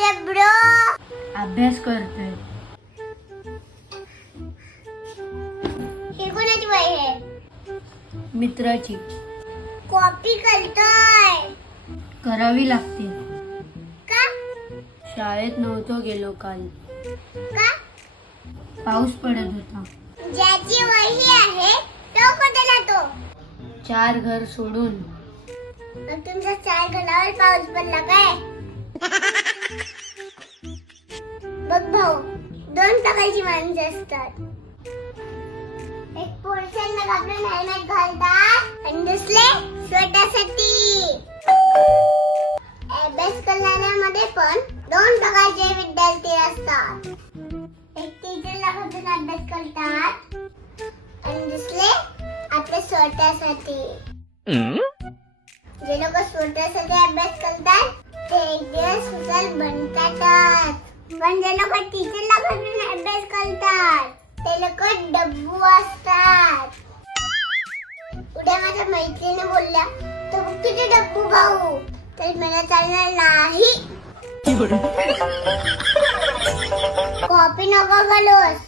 WhatsApp bro. अभ्यास करतोय. हे कोणाची वही आहे? मित्राची. कॉपी करतोय. करावी लागते. का? शाळेत नव्हतो गेलो काल. का? पाऊस पडत होता. ज्याची वही आहे तो कुठे जातो? 4 घर सोडून. मग तुमच्या 4 घरावर पाऊस पडला काय? बघ भाऊ, 2 प्रकारची माणसं असतात. एक पोलिसांना घाबरून हेल्मेट घालतात आणि दुसरे स्वतःसाठी. अभ्यास करणाऱ्यामध्ये पण 2 प्रकारचे विद्यार्थी असतात. एक टीचरला घाबरून अभ्यास करतात आणि दुसरे आपल्या स्वतःसाठी. जे लोक स्वतःसाठी अभ्यास करतात ते एक दिवस हुशार बनतातच. पण जे लोक टीचरला घाबरून अभ्यास करतात ते लोक डब्बू असतात. उद्या माझ्या मैत्रिणी बोलल्या तर बघ तुझे डब्बू भाऊ, तर मला चालणार नाही. कॉपी नको घालूस.